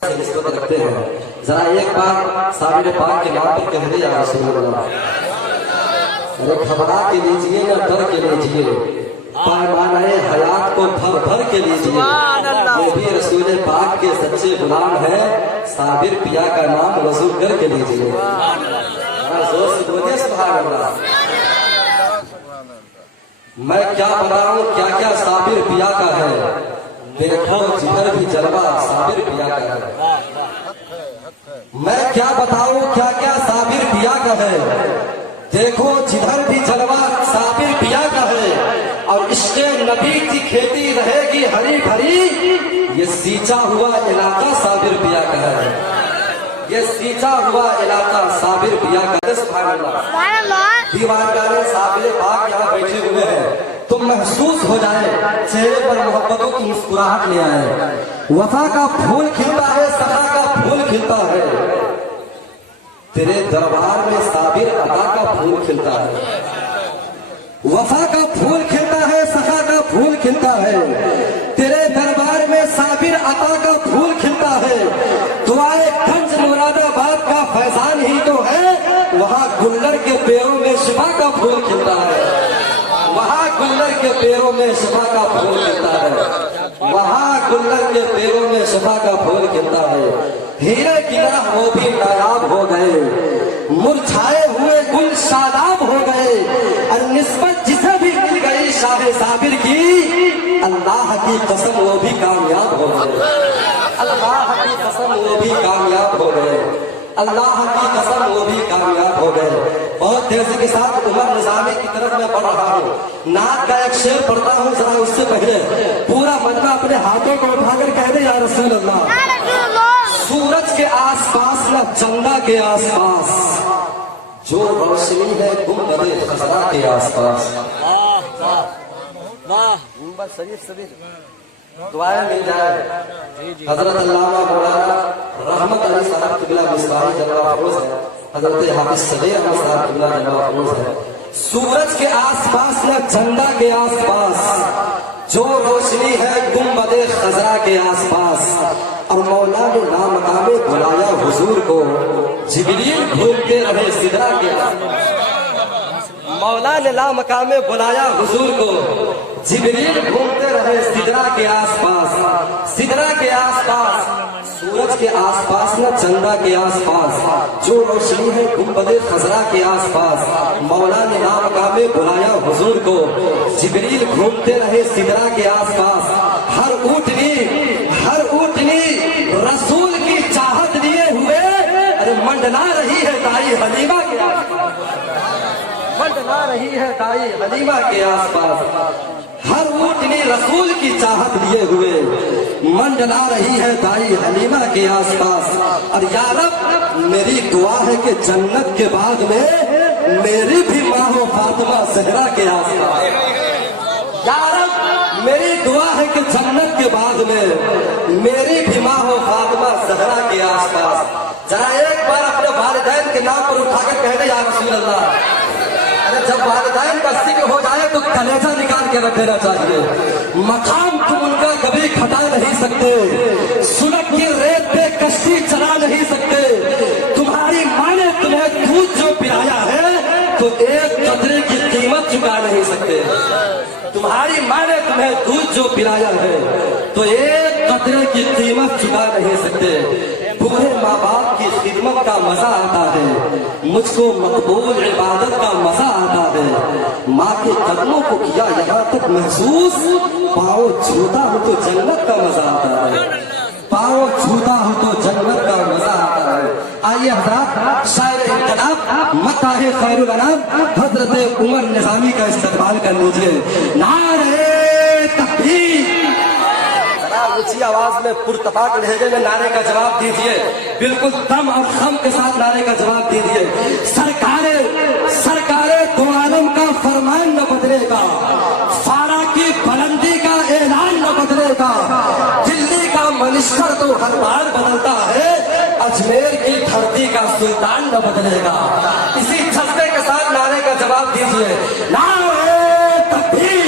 रखते हैं। जरा एक बार साबिर पाक के नाम पर कह दे या रसूल अल्लाह। अरे घबरा के लीजिए या डर के लीजिए, पैमाने हयात को भर भर के लीजिए। ये भी रसूल पाक के सच्चे गुलाम है, साबिर पिया का नाम वजू करके लीजिए। जोर से बोलिए सुभान अल्लाह। मैं क्या बताऊं क्या क्या साबिर पिया का है, देखो जिधर भी जलवा साबिर पिया का है। मैं क्या बताऊं क्या क्या साबिर पिया का है, देखो जिधर भी जलवा साबिर पिया का है। और इसके नबी की खेती रहेगी हरी भरी, ये सींचा हुआ इलाका साबिर पिया का है, ये सींचा हुआ इलाका साबिर पिया का है। सुभान अल्लाह। दीवानगारे साबिर पाक यहाँ बैठे हुए हैं, तो महसूस हो जाए चेहरे पर मोहब्बतों की मुस्कुराहट ले आए। वफा का फूल खिलता है, सफा का फूल खिलता है, तेरे दरबार में साबिर अता का फूल खिलता है। वफा का फूल खिलता है, सफा का फूल खिलता है, तेरे दरबार में साबिर अता का फूल खिलता है। दुआए गंज मुरादाबाद का फैजान ही तो है, वहाँ गुल्लर के पेड़ों में शिफा का फूल खिलता है, वहाँ गुल्लर के पेड़ों में शिफा का फूल खिलता है, वहाँ गुल्लर के पेड़ों में शिफा का फूल खिलता है। हीरे की तरह वो भी नायाब हो गए, मुरझाए हुए गुल शादाब हो गए। और निस्बत जिसे भी मिल गई शाह साबिर की, अल्लाह की कसम वो भी कामयाब हो गए, अल्लाह की कसम वो भी कामयाब हो गए, अल्लाह की कसम वो भी कामयाब हो गए। बहुत तेजी के साथ उमर निजामी की तरफ मैं बढ़ रहा हूँ, नात का एक शेर पढ़ता हूँ। जरा उससे पहले पूरा मजमा अपने हाथों को उठाकर कह दे या रसूल अल्लाह। सूरज के आसपास न चंदा के आसपास, जो रोशनी है गुंबदे खजरा के आसपास। शरीफ शरीफ दुआएं मिल जाए। हजरत अल्लामा मौलाना रहमत अली साहब किबला मिसबाही जलवा फरोज है, हजरत हाफिज सलीम अहमद साहब किबला जलवा फरोज है। सूरज के आसपास न चंदा के आसपास, जो रोशनी है गुंबदे खजरा के आसपास। और मौला ने नामकामे बुलाया हुजूर को, जिब्रील घूमते रहे सिदरा के आसपास। मौला ने लामकामे बुलाया हुजूर को, जिब्रील घूमते रहे सिदरा के आसपास, सिदरा के आसपास। सूरज के आसपास न चंदा के आसपास, जो रोशनी है गुंबदे खजरा के आसपास। मौला ने लामकामे बुलाया हुजूर को, जिब्रील घूमते रहे सिदरा के आसपास। हर ऊँटनी रसूल की चाहत लिए हुए, अरे मंडला रही है दाई हलीमा के आसपास, मंडला रही है दाई हलीमा के आसपास। हर ऊँटनी रसूल की चाहत लिए हुए, मंडला रही है दाई हलीमा के आसपास। और या रब मेरी दुआ है कि जन्नत के बाद में मेरी भी माँ हो फातिमा ज़हरा के आसपास। या रब मेरी दुआ है कि जन्नत के बाद में मेरी भी माँ हो फातिमा ज़हरा के आसपास। जरा एक बार अपने वालिदैन के नाम पर उठाकर कह दे या रसूल अल्लाह। अरे जब वालिदैन का जिक्र हो जाए तो कलेजा निकाल के रख देना चाहिए। मकाम तुम उनका कभी घटा नहीं सकते, सुलग की रेत पे कश्ती चला नहीं सकते। तुम्हारी माँ ने तुम्हें दूध जो पिलाया है, तो एक कतरे की कीमत चुका नहीं सकते। तुम्हारी माँ ने तुम्हें दूध जो पिलाया है, तो एक कतरे की कीमत चुका नहीं सकते। बूढ़े माँ बाप की खिदमत का मजा आता है, मुझको मकबूल इबादत का मजा आता है। माँ के कदमों को किया यहाँ तक महसूस, पाँव छूता हो तो जन्नत का मजा आता है, पाँव छूता हो तो जन्नत का मजा आता है। आइए हज़रात शायर इनकलाब मताहे खैरुल अनाम हजरत उमर निजामी का इस्तेमाल कर लीजिए। नारे तकबीर, ऊंची आवाज में पुरतफाक लहजे में नारे का जवाब दीजिए, बिल्कुल दम और खम के साथ नारे का जवाब दीजिए। सरकारे दो आलम का फरमान न बदलेगा, फारा की बुलंदी का ऐलान न बदलेगा। दिल्ली का मिनिस्टर तो हर बार बदलता है, अजमेर की धरती का सुल्तान न बदलेगा। इसी जज्बे के साथ नारे का जवाब दीजिए। नारे तकबीर।